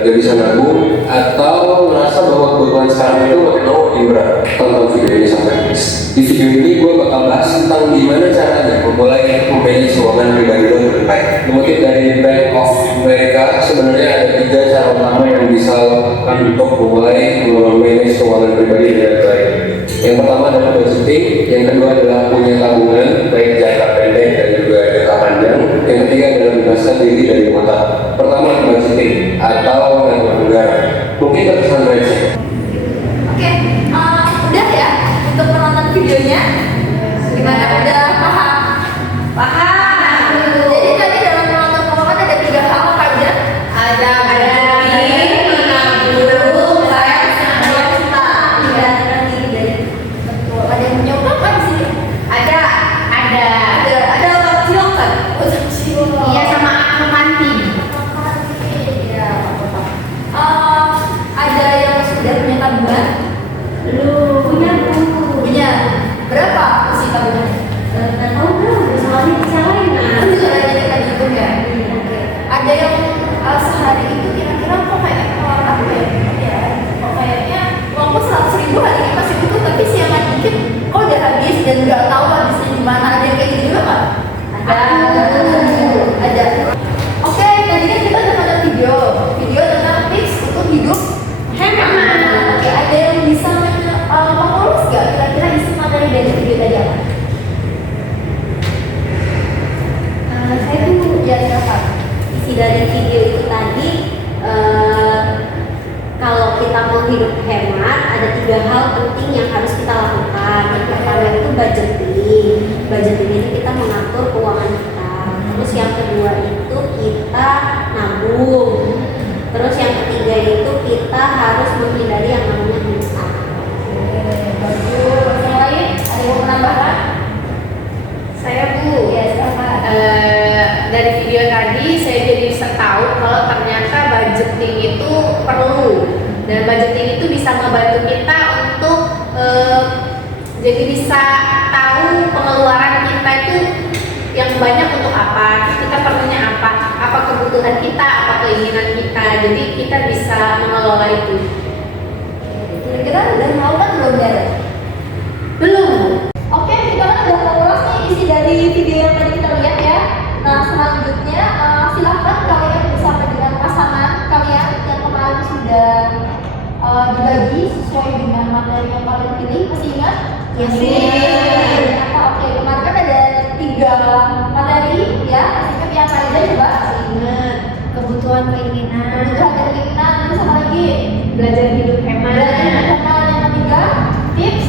gak bisa nabung atau merasa bahwa kebutuhan sekarang itu makin lama makin berat. Tonton video ini sampai habis. Di video ini gue bakal bahas tentang gimana caranya memulai memanage keuangan pribadi lo lebih baik. Mungkin dari Bank of America sebenarnya ada 3 cara utama yang bisa lakukan untuk memulai memanage keuangan pribadi dengan baik. Yang pertama adalah budgeting, yang kedua adalah punya tabungan baik jangka pendek dan juga jangka panjang. Yang ketiga adalah bebaskan diri dari utang. Pertama budgeting atau mengatur anggaran. Mungkin terkesan receh. Oke, udah ya untuk menonton videonya. Gimana, udah paham? Paham. Jadi tadi dalam menonton keuangan ada 3 hal apa aja? Ada menabung, sama utang. Betul. Ada yang punya utang kan di sini? Ada utang kecil kan? Utang kecil. Iya, sama aku manti. Iya, apa-apa. Ada yang sudah punya tabungan? Lu punya bu? Punya. Berapa isi tabungannya? Nggak tahu bro, soalnya dicarain Kan juga ada yang tadi itu ya. Oke. Ada yang sehari itu kira-kira kok kayak apa ya? Kok kayaknya uangku 100.000 hari ini masih butuh, tapi siangan dikit kok udah habis dan nggak tahu habisnya di mana. Ada yang kayak gitu juga kan? Ada. Oke, tadi kan kita udah nonton video tentang tips untuk hidup hemat. Oke, ada yang bisa mengurus nggak kira-kira isi materi dari video tadi apa? Saya tuh Ya, silakan. isi dari video itu tadi, kalau kita mau hidup hemat ada 3 hal penting yang harus kita lakukan. Yang pertama itu budgeting. Budgeting itu kita mengatur keuangan kita. Terus yang kedua itu kita nabung. Terus yang ketiga itu kita harus menghindari yang namanya hutang. Bagus. Yang lain ada yang mau menambahkan? Saya Bu, Ya, silakan. dari video tadi saya jadi bisa tahu kalau ternyata budgeting itu perlu, dan budgeting itu bisa membantu kita untuk jadi bisa tahu pengeluaran kita itu yang banyak untuk apa, terus kita perlunya apa kebutuhan kita, apa keinginan kita, jadi kita bisa mengelola itu. Kira-kira udah tahu kan belum ya? Belum. Oke, kita kan udah mengulas nih isi dari video yang tadi kita lihat ya. Nah, selanjutnya silahkan kalian bersama dengan pasangan kalian yang kemarin sudah dibagi sesuai dengan materi yang kalian pilih. Masih ingat? Masih. Oke, kemarin kan ada 3 materi ya. Masih ingat yang kalian coba? Ingat kebutuhan keinginan. Kebutuhan dan keinginan, terus apa lagi? Belajar hidup hemat. Yang ketiga, tips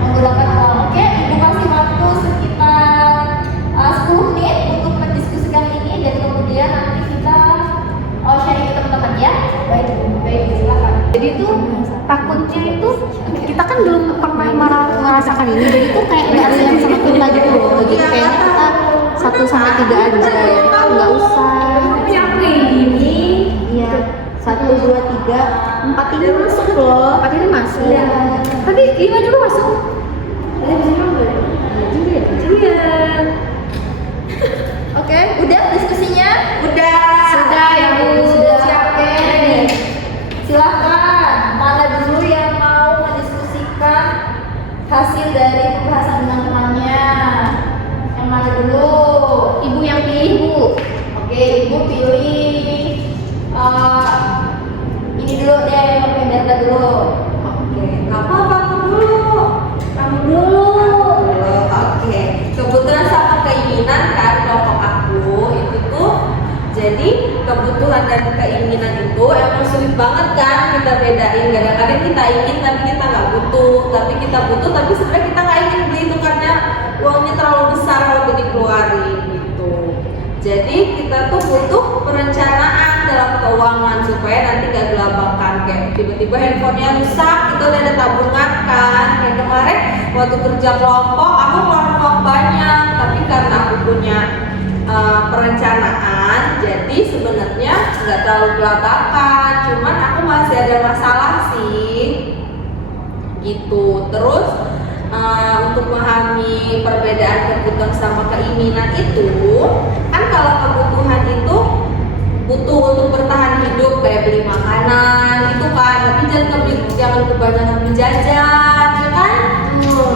menggunakan uang. Oke, Ibu kasih waktu sekitar 10 menit untuk mendiskusikan ini dan kemudian nanti kita sharing ke teman-teman ya. Baik, silakan. Jadi tuh takutnya itu kita kan belum pernah merasakan ini, jadi tuh kayak nggak ada yang sama kita gitu loh. Jadi kayak kita 1 sampai 3 aja ya, nggak usah. Ini Iya, 1, 2, 3, 4 ini masuk loh. 4 ini masuk. Iya. Tadi 5 juga masuk. Ada bisa ngambil. Iya. Oke, udah diskusinya? Sudah ya Bu. Sudah. Siap. Oke. Silahkan. Mana dulu yang mau mendiskusikan hasil dari pembahasan dengan temannya? Yang mana dulu? Ibu yang pilih Bu. Oke, Ibu pilih ini dulu deh, pakai data dulu. Oke, nggak apa-apa aku dulu. Kamu dulu. Oke, kebutuhan sama keinginan kan kelompok aku itu tuh. Jadi kebutuhan dan keinginan itu emang sulit banget kan kita bedain. Kadang-kadang kita ingin tapi kita nggak butuh, tapi kita butuh tapi sebenarnya kita nggak ingin beli itu karena uangnya terlalu besar untuk dikeluarin gitu. Jadi kita tuh butuh perencanaan dalam keuangan supaya nanti gak gelabakan, kayak tiba-tiba handphonenya rusak, itu udah ada tabungan kan. Kayak kemarin waktu kerja kelompok aku ngeluarin uang banyak, tapi karena aku punya perencanaan, jadi sebenarnya nggak terlalu gelabakan. Cuman aku masih ada masalah sih, gitu. Terus untuk memahami perbedaan kebutuhan sama keinginan itu, kan kalau kebutuhan itu butuh untuk bertahan makanan gitu kan, tapi jangan kebanyakan beli jajan ya kan.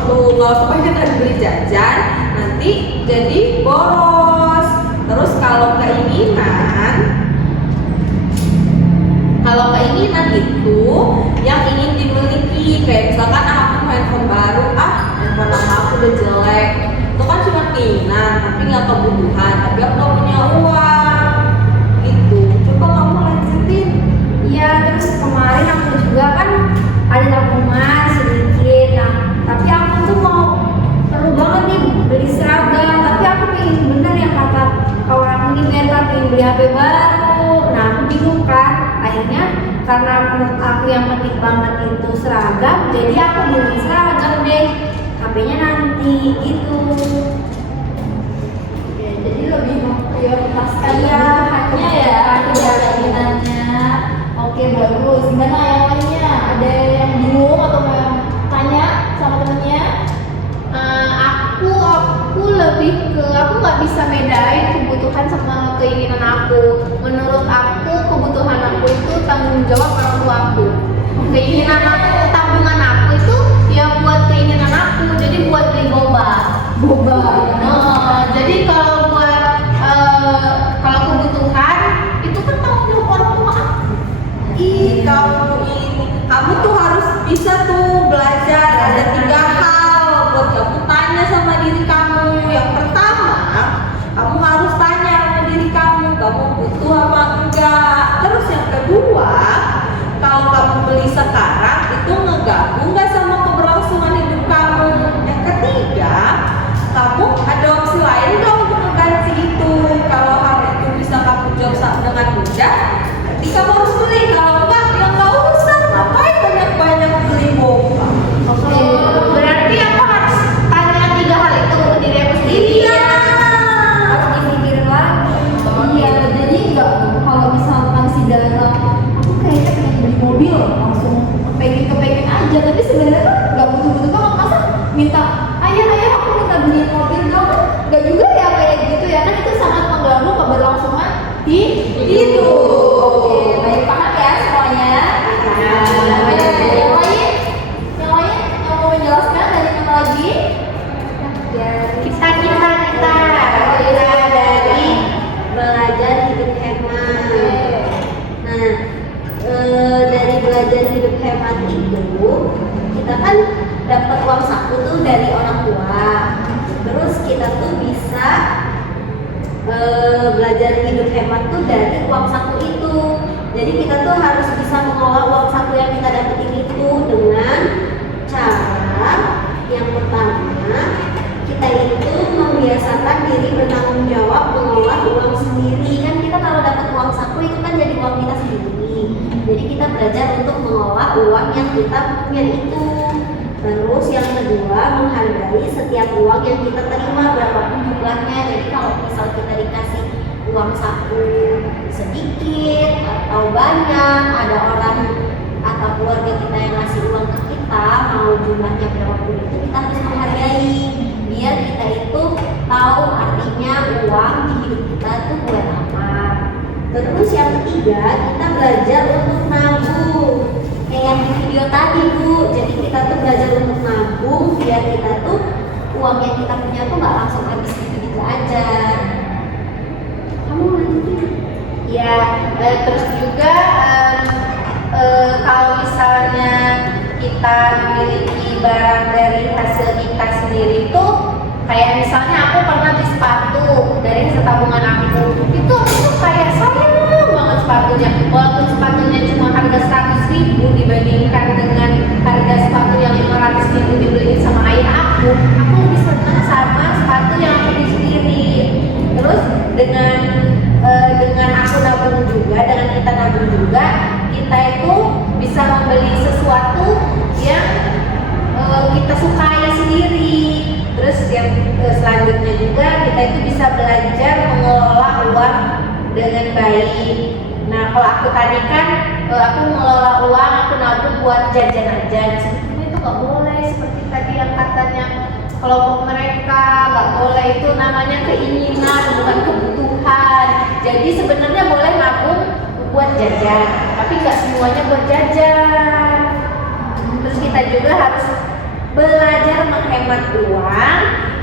Tuh kalau kebanyakan beli jajan nanti jadi boros. Terus kalau keinginan itu yang ingin dimiliki, kayak misalkan aku handphone baru, handphone lama aku udah jelek, itu kan cuma keinginan tapi nggak kebutuhan, tapi aku nggak punya uang gitu. Coba kamu lanjutin. Iya, terus kemarin aku juga kan ada tabungan sedikit. Nah, tapi aku tuh mau perlu banget nih beli seragam, tapi aku pengen bener yang kata kawan aku nih Meta pengen beli HP baru. Nah, aku bingung kan. Akhirnya karena menurut aku yang penting banget itu seragam, jadi aku beli seragam deh. HP-nya nanti gitu. Ya, jadi lebih memprioritaskan Iya, hanya ya keinginannya. Oke, bagus. Gimana yang lainnya? Ada yang bingung atau mau yang tanya sama temennya? Aku lebih ke aku nggak bisa bedain kebutuhan sama keinginan aku. Menurut aku kebutuhan aku itu tanggung jawab orang tua aku. Keinginan aku, tabungan aku itu ya buat keinginan aku. Jadi buat beli boba. Jadi kalau buat kalau kebutuhan itu kan tanggung jawab orang tua aku. Kamu tuh harus bisa tuh belajar. Ada 3 hal buat kamu tanya sama diri kamu. Yang pertama, kamu harus tanya sama diri kamu butuh apa enggak. Terus yang kedua, kalau kamu beli sekarang itu ngegabung nggak sama keberlangsungan hidup kamu. Yang ketiga, kamu ada opsi lain nggak untuk mengganti itu. Kalau hal itu bisa kamu jawab dengan mudah, berarti kamu harus beli. Kalau enggak, ya nggak usah. Ngapain banyak-banyak beli boba? Oke, berarti aku harus tanya 3 hal itu ke diri aku sendiri. Iya. Harus dipikirin lagi. Iya, jadi nggak kalau misalkan si Dara, aku kayaknya pengen beli mobil, langsung kepengen aja. Tapi sebenarnya kan nggak butuh-butuh banget. Masa minta ayah aku minta beli mobil dong? Nggak juga ya kayak gitu ya kan, itu sangat mengganggu keberlangsungan hidup. Oke, baik, paham ya semuanya. Yang lain yang mau menjelaskan dari mana lagi? Ya, Kita dari belajar hidup hemat. Nah, dari belajar hidup hemat itu kita kan dapat uang saku tuh dari orang tua. Terus kita tuh bisa belajar hidup hemat tuh dari uang saku itu. Jadi kita tuh harus bisa mengelola uang saku yang kita dapetin itu dengan cara yang pertama, kita itu membiasakan diri bertanggung jawab mengelola uang sendiri. Kan kita kalau dapat uang saku itu kan jadi uang kita sendiri. Jadi kita belajar untuk mengelola uang yang kita punya itu. Terus yang kedua, menghargai setiap uang yang kita terima berapapun jumlahnya. Jadi kalau misal kita dikasih uang saku sedikit atau banyak, ada orang atau keluarga kita yang ngasih uang ke kita, mau jumlahnya berapapun itu, kita harus menghargai. Biar kita itu tahu artinya uang di hidup kita itu buat apa. Terus yang ketiga, kita belajar untuk nabung. Kayak yang di video tadi Bu, jadi kita tuh belajar untuk nabung biar kita tuh uang yang kita punya tuh nggak langsung habis gitu aja. Kamu lanjutin? Ya, terus juga kalau misalnya kita memiliki barang dari hasil kita sendiri tuh, kayak misalnya aku pernah beli sepatu dari hasil tabungan aku, itu kayak sayang banget sepatunya, walaupun sepatunya cuma harga 100.000 dibandingkan dengan harga sepatu yang 500.000 dibeliin sama ayah aku lebih senang sama sepatu yang aku beli sendiri. Terus dengan aku nabung juga, dengan kita nabung juga, kita itu bisa membeli sesuatu yang kita sukai sendiri. Terus yang selanjutnya juga kita itu bisa belajar mengelola uang dengan baik. Nah kalau aku tadi kan aku mengelola uang, aku nabung buat jajan aja. Nah sebetulnya itu nggak boleh seperti tadi yang katanya kelompok mereka, nggak boleh, itu namanya keinginan bukan kebutuhan. Jadi sebenarnya boleh nabung buat jajan, tapi nggak semuanya buat jajan. Terus kita juga harus belajar menghemat uang,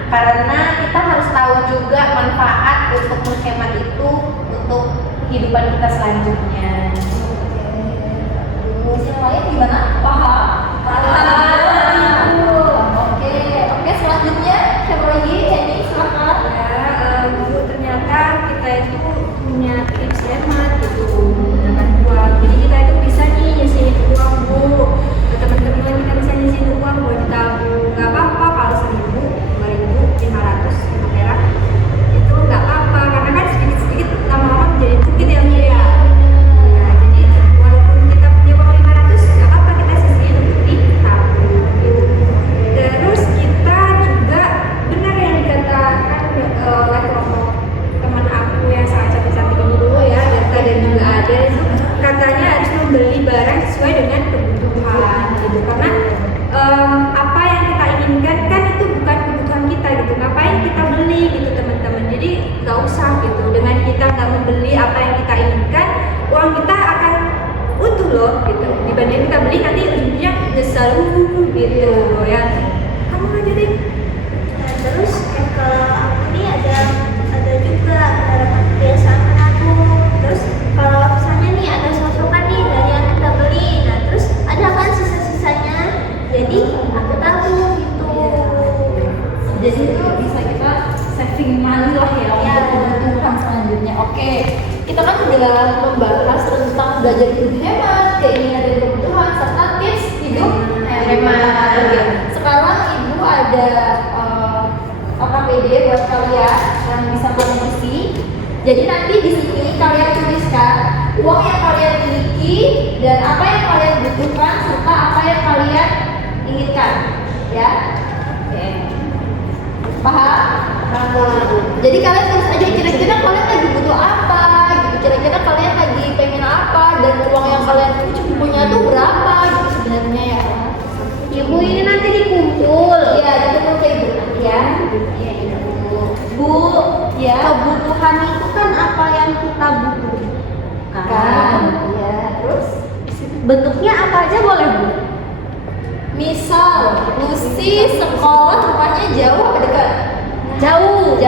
karena kita harus tahu juga manfaat untuk menghemat itu untuk kehidupan kita selanjutnya. Terus yang lain gimana? Paham? Oke, selanjutnya siapa lagi? Jenny, silakan. Bu, ternyata kita itu punya tips hemat gitu menggunakan uang. Jadi kita itu bisa nih nyisihin uang, Bu. Teman-teman kita bisa nyisihin uang buat ditabung. Nggak apa-apa kalau 1.000, 2.000, 500 perak itu nggak apa-apa, karena kan sedikit-sedikit lama-lama menjadi bukit ya, Bu ya. Nah, jadi walaupun kita punya uang 500, nggak apa-apa kita sisihin untuk ditabung. Terus kita juga benar yang dikatakan oleh kelompok teman aku yang sangat cantik-cantik ini dulu ya, Data dan juga Adel, itu katanya harus membeli barang sesuai dengan kebutuhan gitu, karena apa yang kita inginkan kan itu bukan kebutuhan kita gitu, ngapain kita beli gitu teman-teman. Jadi nggak usah gitu, dengan kita nggak membeli apa yang kita inginkan, uang kita akan utuh loh gitu, dibanding kita beli nanti ujungnya nyesel gitu ya. Kamu aja deh. Nah, terus kalau aku nih ada juga beberapa kebiasaan menabung. Terus kalau misalnya nih ada sosokan nih dari yang kita beli, nah terus ada kan sisa-sisanya, jadi aku tabung gitu. Jadi itu bisa kita saving money lah ya untuk kebutuhan selanjutnya. Oke, kita kan udah membahas tentang belajar hidup hemat, keinginan dan kebutuhan, serta tips hidup hemat. Oke, sekarang ibu ada AKPD buat kalian yang bisa kalian isi. Jadi nanti di sini kalian tuliskan uang yang kalian miliki dan apa yang kalian butuhkan serta apa yang kalian inginkan, ya. Oke. Paham? Jadi kalian tulis aja kira-kira kalian lagi butuh apa gitu, kira-kira kalian lagi pengen apa, dan uang yang kalian punya tuh berapa gitu sebenarnya ya. Ibu ini nanti dikumpul. Iya, dikumpul ke ibu nanti ya. Iya, ibu. Bu, Ya. kebutuhan itu kan apa yang kita butuhkan. Kan. Ya. Terus Bentuknya apa aja boleh, Bu? misal Lucy sekolah rumahnya jauh apa dekat? Jauh.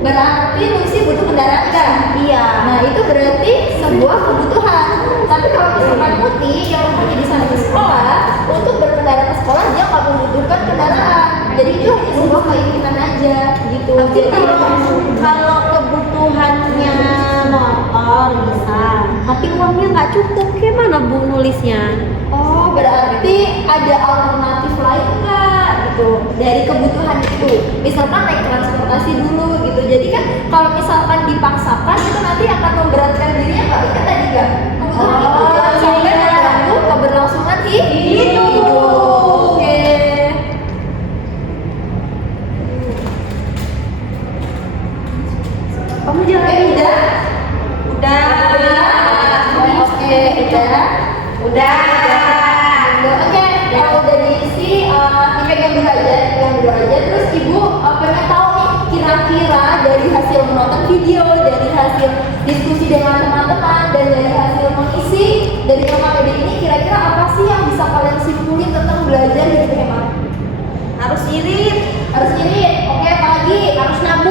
Berarti Lucy butuh kendaraan kan? Iya. Nah, itu berarti sebuah kebutuhan. Tapi kalau misalkan Muti yang rumahnya di sana ke sekolah, untuk berkendara ke sekolah dia nggak membutuhkan kendaraan. Jadi itu hanya sebuah keinginan aja gitu. Tapi Jadi kalau kebutuhannya motor bisa, tapi uangnya nggak cukup, gimana Bu nulisnya? oh, berarti ada alternatif lain nggak gitu dari kebutuhan itu? Misalkan naik transportasi dulu gitu. Jadi kan kalau misalkan dipaksakan itu nanti akan memberatkan dirinya nggak? Kan tadi nggak kebutuhan itu jangan sampai mengganggu keberlangsungan hidup. Oke. Kamu jangan Udah. udah. Oke, udah. Oke, kalau udah diisi, dipegang dulu aja. Terus ibu pengen tahu nih kira-kira dari hasil menonton video, dari hasil diskusi dengan teman-teman, dan dari hasil mengisi dari KKPD ini, kira-kira apa sih yang bisa kalian simpulin tentang belajar hidup hemat? Harus irit. Oke, apa lagi? Harus nabung.